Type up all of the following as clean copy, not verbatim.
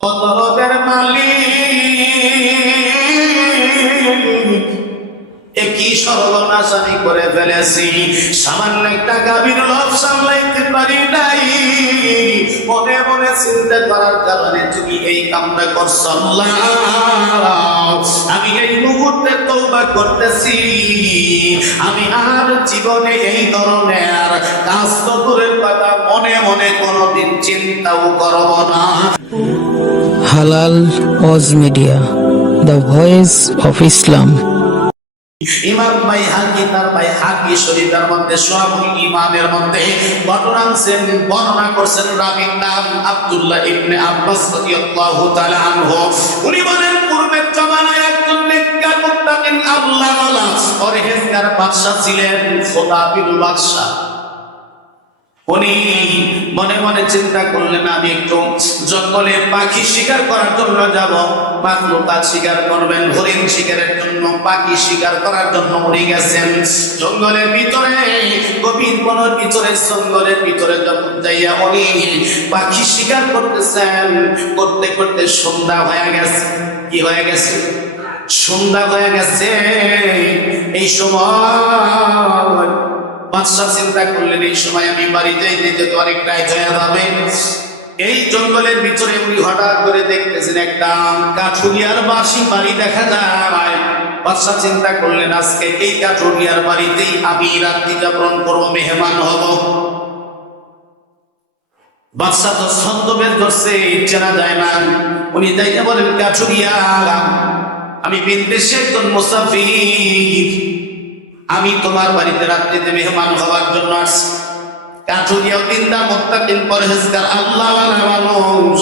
অতরদের মালিক একই সর্বনাশ আমি করে ফেলেছি। সামান্য একটা গাভীর লোভ সামলাইতে পারি নাই, মনে মনে চিন্তা করার কারণে তুমি এই কামটা করছ। আল্লাহ, আমি এই মুহূর্তে তওবা করতেছি, আমি আর জীবনে এই ধরনের কাজ তো দূরের কথা, মনে মনে কোনোদিন চিন্তাও করব না। হালাল ওয়াজ media, the voice of Islam. ইমাম বাইহাকি তার বাইহাকি শরীফের মধ্যে শুআবুল ঈমানের মধ্যে বর্ণনা করছেন রাবীর নাম আব্দুল্লাহ ইবনে আব্বাস রাদিয়াল্লাহু তাআলা আনহু। উনি বলেন, পূর্বের জামানায় একজন নেককার মুত্তাকিন আল্লাহওয়ালা পরহেজগার বাদশা ছিলেন, খোদাবিল বাদশা। উনি মনে মনে চিন্তা করলেন, আমি একটু জঙ্গলে পাখি শিকার করার জন্য যাব। মাখলুকাত শিকার করবেন, হরিণ শিকারের জন্য, পাখি শিকার করার জন্য উনি গেছেন জঙ্গলের ভিতরে, গভীর বনের ভিতরে, জঙ্গলের ভিতরে যখন যাইয়া উনি পাখি শিকার করতেছেন, করতে করতে সন্ধ্যা হয়ে গেছে। কি হয়ে গেছে? সন্ধ্যা হয়ে গেছে। এই সময় বাদশা চিন্তা করলেন, এই সময় আমি বাড়ি যাইতে তো অনেকটা হয়ে যাবে। এই জঙ্গলের ভিতরে উনি হঠাৎ করে দেখতেছেন একটা কাঠুরিয়ার বাড়ি দেখা যায়। বাদশা চিন্তা করলেন, আজকে এই কাঠুরিয়ার বাড়িতেই আমি রাত্রি যাপন করবো, মেহমান হব। বাদশা তো ছদ্মবেশ ধরছে, চেনা যায় না। উনি যাইতে বলেন, কাঠুরিয়া, আমি বিদেশে একজন মুসাফির, আমি তোমার বাড়িতে রাত্রিতে মেহমান হওয়ার জন্য আসছি। কাঠুরিয়াও দিনদার মুত্তাকিন পরহেজগার আল্লাহওয়ালা মানুষ।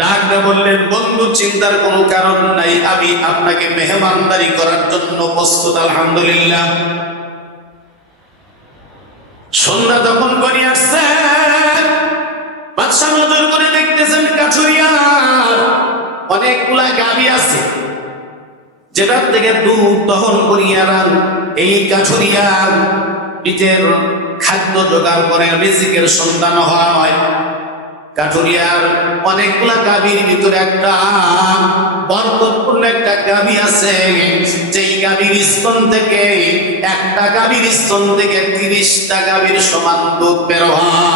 ডাকতে বললেন, বন্ধু, চিন্তার কোনো কারণ নাই, আমি আপনাকে মেহমানদারি করার জন্য প্রস্তুত, আলহামদুলিল্লাহ। সন্ধ্যা যখন করে আসছে, বাদশা নজর করে দেখতেছেন কাঠুরিয়ার অনেকগুলা গাভী আছে, যেটার থেকে দুধ দহন করিয়া এই কাঠুরিয়া নিজের খাদ্য জোগাড় করে রিজিকের সন্তান হয়। কাঠুরিয়ার অনেকগুলা গাভীর ভিতরে একটা বরকতপূর্ণ একটা গাভী আছে, যেই গাভীর স্তন থেকে, একটা গাভীর স্তন থেকে 30টা গাভীর সমান দুধ বের হয়।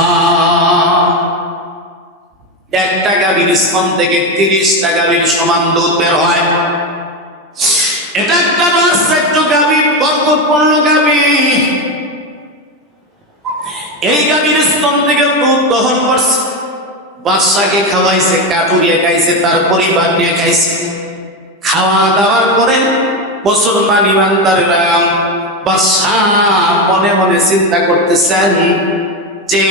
একটা গাভীর স্তন থেকে 30টা গাভীর সমান দুধ বের হয়। এটা একটা বাচ্চা গাভী, বরকতপূর্ণ গাভী। এই গাভীর স্তন থেকে দুধ দহন করছে, বাদশাকে খাওয়াইছে, কাঠুরিয়া খাইছে, তার পরিবার নিয়ে খাইছে। খাওয়া দাওয়ার পরে মুসলমান ইমানদারেরা, বাদশা মনে মনে চিন্তা করতেছেন যে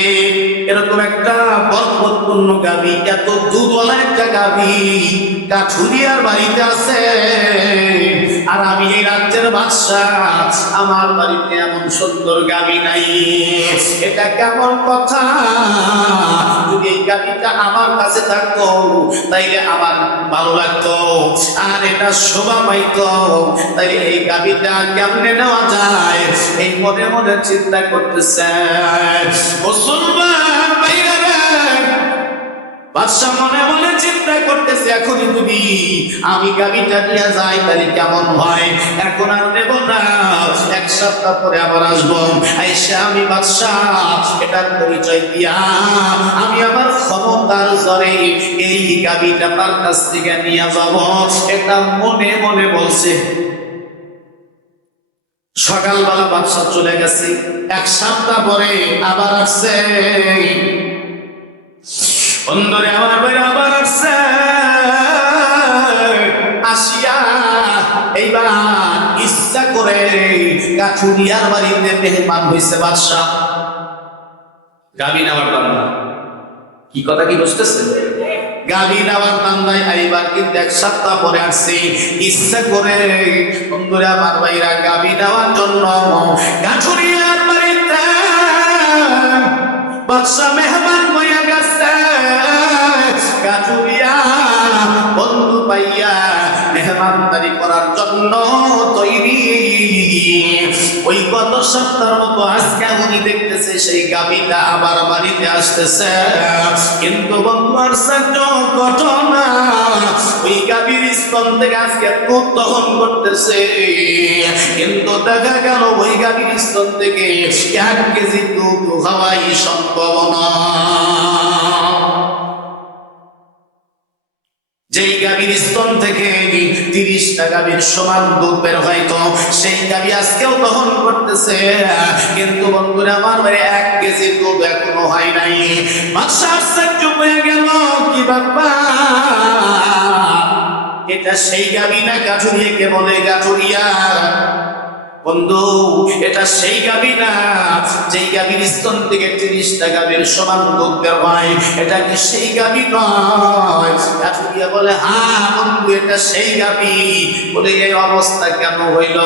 এরকম একটা বরকতপূর্ণ গাভী, এত দুধওয়ালা একটা গাভী কাঠুরিয়ার বাড়িতে আছে, আর আমি এই রাজ্যের বাদশা, আমার বাড়িতে এমন সুন্দর গাভী নাই। এটা কেমন কথা? যদি এই গাভীটা আমার কাছে থাকতো তাইলে আমার ভালো লাগতো, আর এটা শোভা পাইতো, তাইলে এই গাভীটা কেমনে নেওয়া যায়, এই মনে মনে চিন্তা করতেছে মুসলমান ভাইরা। বাদশা মনে মনে চিন্তা করতেছে, এখন যদি আমি গাভীটা নিয়ে যাই তাহলে কেমন হয়, এখন আর নেব না, 1 সপ্তাহ পরে আবার আসবো, আইসা আমি বাদশা এটার পরিচয় দিয়া আমি আমার ক্ষমতার জোরে এই গাভীটা তার কাছ থেকে নিয়ে যাব, এটা মনে মনে বলছে। সকালবেলা বাদশা চলে গেছে, 1 সপ্তাহ পরে আবার আসছে। বন্ধুরে আমার ভাই আবার আসছে, আসিয়া এইবার ইচ্ছা করে কাঠুরিয়ার বাড়িতে মেহমান হয়েছে বাদশা। গাভী নেওয়ার ধান্দা, কি কথা কি বুঝতেছেন? গাভী নেওয়ার ধান্দায় এইবার কিন্তু 1 সপ্তাহ পরে আসছে, ইচ্ছা করে বন্ধুরে আমার ভাইরা গাভী নেওয়ার জন্য কাঠুরিয়ার বাড়িতে বাদশা মেহমান হইয়া গেছে। কাঠুরিয়া বন্ধু পাইয়া মেহমানদারি করার জন্য তৈরি। ওই গত সপ্তাহের মতো আজকে উনি দেখতেছে গেছে, সেই গাভীটা আবার বাড়িতে আসতেছে। কিন্তু বন্ধুর সত্য ঘটনা, ওই গাভীর স্তন থেকে আজকে দুধ দহন করতেছে, কিন্তু দেখা গেল ওই গাভীর স্তন থেকে 1 কেজি দুধ খাওয়াই সম্ভব না। যেই গাভীর স্তন থেকে 30টা গাভীর সমান দুধ বের হয়তো, সেই গাভী আজকেও দহন করতেছে, কিন্তু বন্ধুরা আমার 1 কেজি দুধ এখনো হয় নাই। বাদশা আশ্চর্য হয়ে গেল, কি বাবা, এটা সেই গাভী না কাঠুরিয়াকে বলে গাঠুরিয়া? বন্ধু, এটা সেই গাভী না যেই গাভীর স্তন থেকে 30টা গাভীর সমান দুধ বের হয়? এটা কি সেই গাভী নয়? কাঠুরিয়া বলে, হ্যাঁ বন্ধু, এটা সেই গাভী। বলে, এই অবস্থা কেন হইল?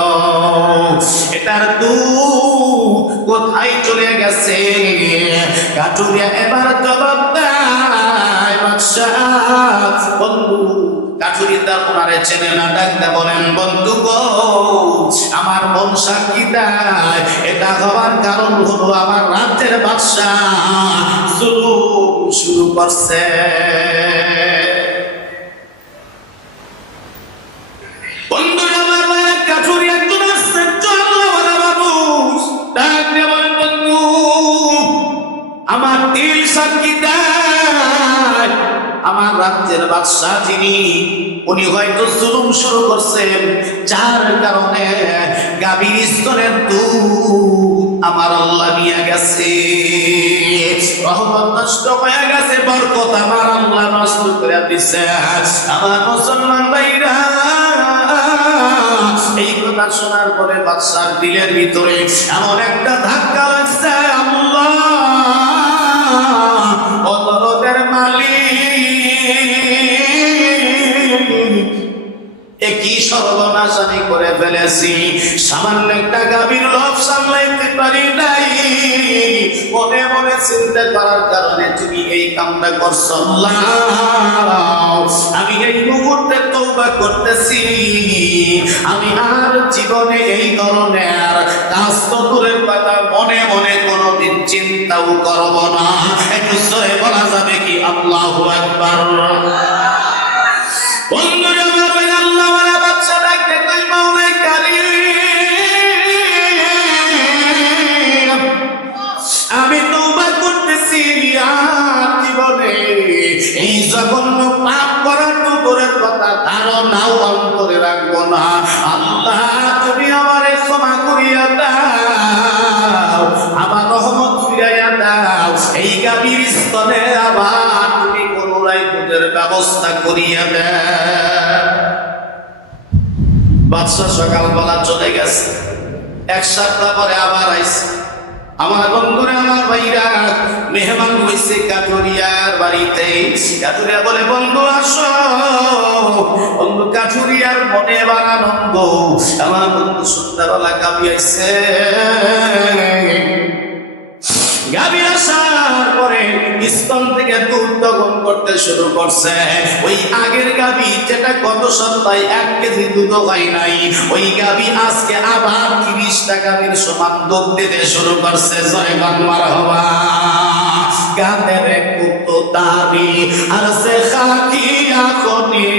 এটার দুধ কোথায় চলে গেছে? কাঠুরিয়া এবার জবাব দেয়, বাদশাহ, বন্ধু, কাঠুরিদার ওনারে চেনে না, ডাকতে বলেন, বন্ধু গো, আমার মন সাক্ষী দেয়, এটা হওয়ার কারণ হলো আমার রাজ্যের বাদশা জুলুম শুরু করছে। বন্ধু আমার কাঠুরি একজন আসছে, চল্লা মানুষ, ডাকতে বলেন, বন্ধু, আমার দিল সাক্ষী দেয়, আমার রাজ্যের বাদশা যিনি, উনি হয়তো জুলুম শুরু করছেন, যার কারণে গাভীর স্তনের দুধ আমার আল্লাহ নিয়ে গেছে, রহমত নষ্ট হয়ে গেছে, বরকত আমার আল্লাহ নষ্ট করে দিছে। আমার মুসলমান ভাইরা, এই কথা শোনার পরে বাদশার দিলের ভিতরে এমন একটা ধাক্কা লাগছে, আল্লাহ অদরদের মালিক, একই সর্বনাশ আমি করে ফেলেছি, সামান্য একটা গাভীর লোভ সামলাইতে পারি নাই, মনে মনে চিন্তা করার কারণে তুমি এই কামটা করছো। আল্লাহ, আমি এই মুহূর্তে তওবা করতেছি, আমি আর জীবনে এই ধরনের কাজ তো দূরের কথা, মনে মনে কোনোদিন চিন্তাও করব না। একটু জোরে বলা যাবে কি আল্লাহু আকবার? বন্ধুরা আমার, আল্লাহ ওয়ালা বাদশা ডাকতে কই, মাওলাই কারীম, আমি তওবা করতেছি, আর জীবনে এই জঘন্য পাপ করার তো দূরের কথা, ধারণাও অন্তরে রাখবো না। আল্লাহ, তুমি আমারে ক্ষমা করিয়া দাও, আমার রহমত ফিরাইয়া দাও, এই গাভীর স্তনে আবার তুমি পুনরায় দুধের ব্যবস্থা করিয়া দাও। বাদশা সকালবেলা চলে গেছে, 1 সপ্তাহ পরে আবার আইছে। আমার বন্ধুরা, আমার ভাইরা, মেহমান হইছে কাঠুরিয়ার বাড়িতে। কাঠুরিয়া বলে, বন্ধু আসো। বন্ধু কাঠুরিয়ার মনে এবার আনন্দ, আমার বন্ধু সন্ধ্যাবেলা গাভী আইছে। গাভী আসার পরে স্তন থেকে দুধ দহন করতে শুরু করছে। ওই আগের গাভী যেটা গত সপ্তাহে 1 কেজি দুধ হয় নাই, ওই গাভী আজকে আবার 30টা গাভীর সমান দুধ দিতে শুরু করছে। জয় মারহাবা। গাদের কুতো তারি আর সে খাকিয়া খনি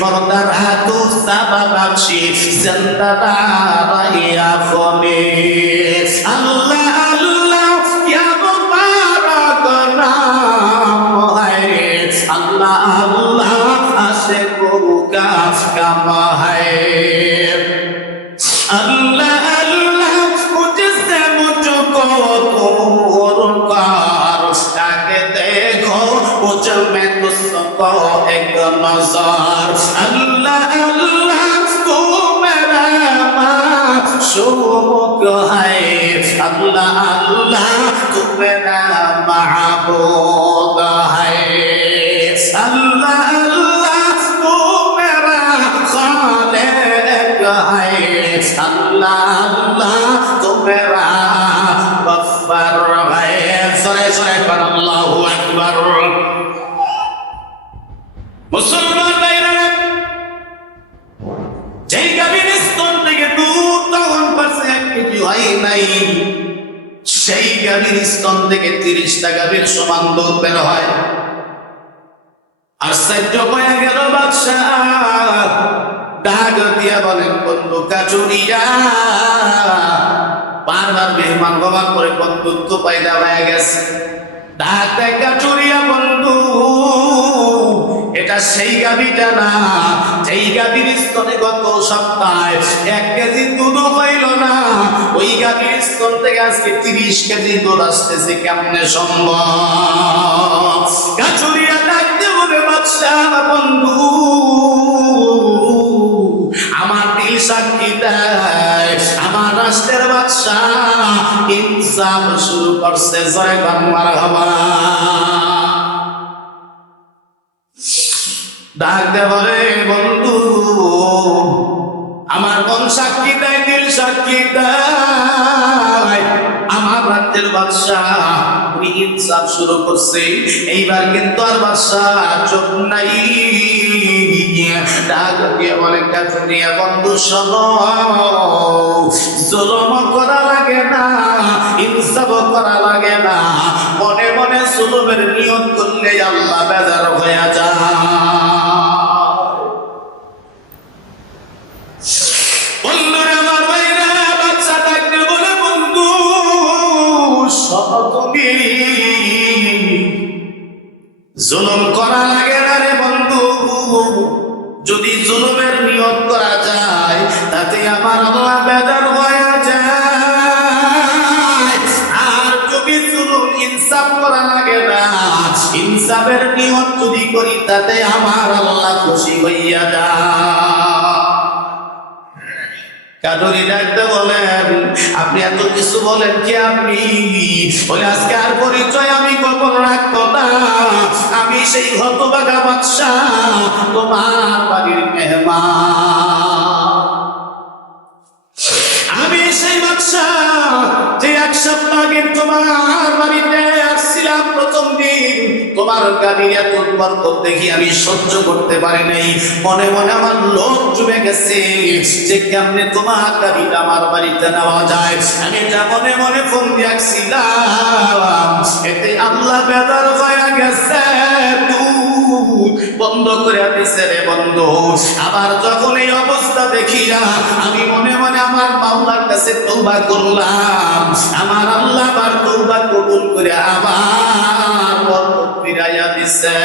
পর্দার হাতু সাবাবাকশি জিন্দাদা রাইয়া খনি। আল্লাহ আল্লাহ ইয়া মুবারক নাম है, अल्लाह अल्लाह आशिकों का काम है। अल्लाह अल्लाह मुझसे मुझको दूर कर, ताकि देखो मुझ में तुझको एक नजर। अल्लाह अल्लाह तू मेरा माशूक है, अल्लाह अल्लाह तू मेरा महबूब है। अल्लाह अल्लाह तू मेरा खालिक है, अल्लाह अल्लाह तू मेरा गफ्फार है। सरे सरे पर अल्लाहु अकबर। मुसलमान भाईरा, যেই গাভীর স্তন থেকে দুধ দহন করছে 1 কেজি হয় নাই, সেই গাভীর স্তন থেকে 30টা গাভীর সমান দুধ বের হয়। আশ্চর্য হয়ে গেল বাদশাহ, ডাক দিয়া বলেন, বন্ধু কাচুরিয়া, বারবার মেহমান হওয়ার পরে বন্ধু তো পয়দা হয়ে গেছে। ডাক দেয় কাচুরিয়া, বন্ধু এটা সেই গাভীটা না, যেই গাভীর স্তনে গত সপ্তাহে 1 কেজি দুধ হইল না, ওই গাভীর স্তন থেকে আজকে 30 কেজি দুধ আসতেছে, কেমনে সম্ভব? কাচুরিয়া ডাকতে বলে, বাদশাহ বন্ধু আমার দিল সাক্ষী দেয়, আমার রাষ্ট্রের বাদশাহ ইনসাফ শুরু করছে। জয় মারহাবা। ডাক দে বলে, বন্ধু আমার মন সাক্ষী দেয়, দিল সাক্ষী দেয়, আমার রাজ্যের বাদশাহ উনি ইনসাফ শুরু করছে। এইবার কিন্তু আর বাদশাহ চোখ নাই। ডাক দিয়ে বলে, কাচুরিয়া বন্ধু শোনো, জুলুম করা লাগে না, ইনসাফ করা লাগে না, মনে মনে জুলুমের নিয়ত করলে আল্লাহ বেজার হয়ে যায়। বন্ধুরা আমার ভাইরা, বাচ্চা থাকতে বলে, বন্ধু তুমি জুলুম করা লাগে না রে বন্ধু, যদি জুলুমের নিয়ত করা যায় তাতে আমার আল্লাহ বেজার হয়ে যায়। আর যদি জুলুম ইনসাফ করা লাগে না, ইনসাফের নিয়ত যদি করি তাতে আমার আল্লাহ খুশি হইয়া যায়। কাদরি ডাকতে বলেন, আপনি এত কিছু বলেন কি? আপনি বলে, আজকে আর পরিচয় আমি গোপন রাখবো না, আমি সেই হতভাগা বাদশাহ, তোমার বাড়ির মেহমান। আমি সেই বাদশাহ যে 1 সপ্তাহ আগে তোমার বাড়িতে আসছিলাম। প্রথম দিন তোমার গাভীর এত বরকত দেখি আমি সহ্য করতে পারি নাই, মনে মনে আমার লোভ জমে গেছে যে কেমনে তোমার গাভীটা আমার বাড়িতে নেওয়া যায়। আমি যা মনে মনে ফোন দিয়েছিলাম, এতে আল্লাহ বেজার হয়ে গেছে, বন্ধ করে দিছে রে বন্ধু। আবার যখন এই অবস্থা দেখিয়া আমি মনে মনে আমার মাওলার কাছে তওবা করলাম, আমার আল্লাহ আবার তওবা কবুল করে আবার বরকত ফিরাইয়া দিছে।